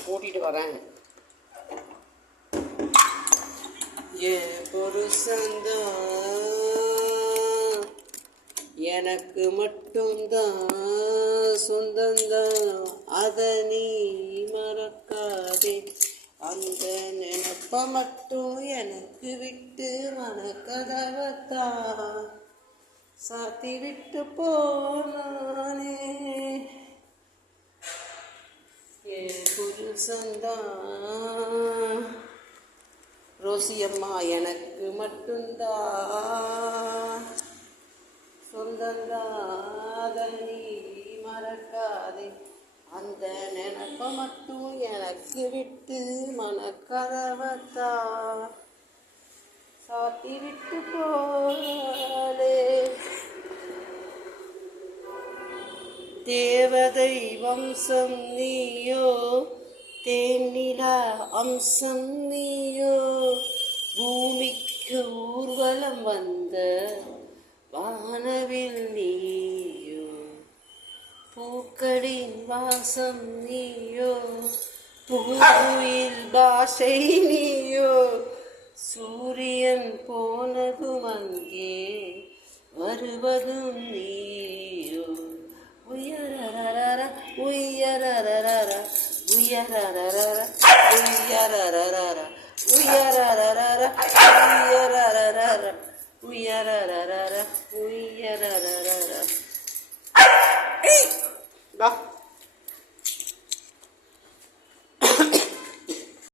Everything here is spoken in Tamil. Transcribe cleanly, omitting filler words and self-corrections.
நான் கூட்டிகிட்டு வரேன். என் புருஷன்தான் எனக்கு மட்டும்தான் சொந்தந்தான், அதை நீ மறக்காதே. அந்த நினப்ப மட்டும் எனக்கு விட்டு மனக்கதவத்தான் சாத்தி விட்டு போனானே. என் புருஷன்தான் ரோசி அம்மா எனக்கு மட்டும்தான் சொந்தந்தான், நீ மறக்காதே. அந்த நினப்ப மட்டும் எனக்கு விட்டு மனக்கதவத்தா சாத்தி விட்டு போலே. தேவதை வம்சம் நீயோ, தேனிலா அம்சம் நீயோ, பூமிக்கு ஊர்வலம் வந்த வானவில் நீயோ, பூக்களின் வாசம் நீயோ, பூவில் பாஷை நீயோ, சூரியன் போனதும் அங்கே வருவதும் நீயோ. உயரரர உயரரர உயரரர உயரரர உயரரர உயரரர உயரரர உயரரர.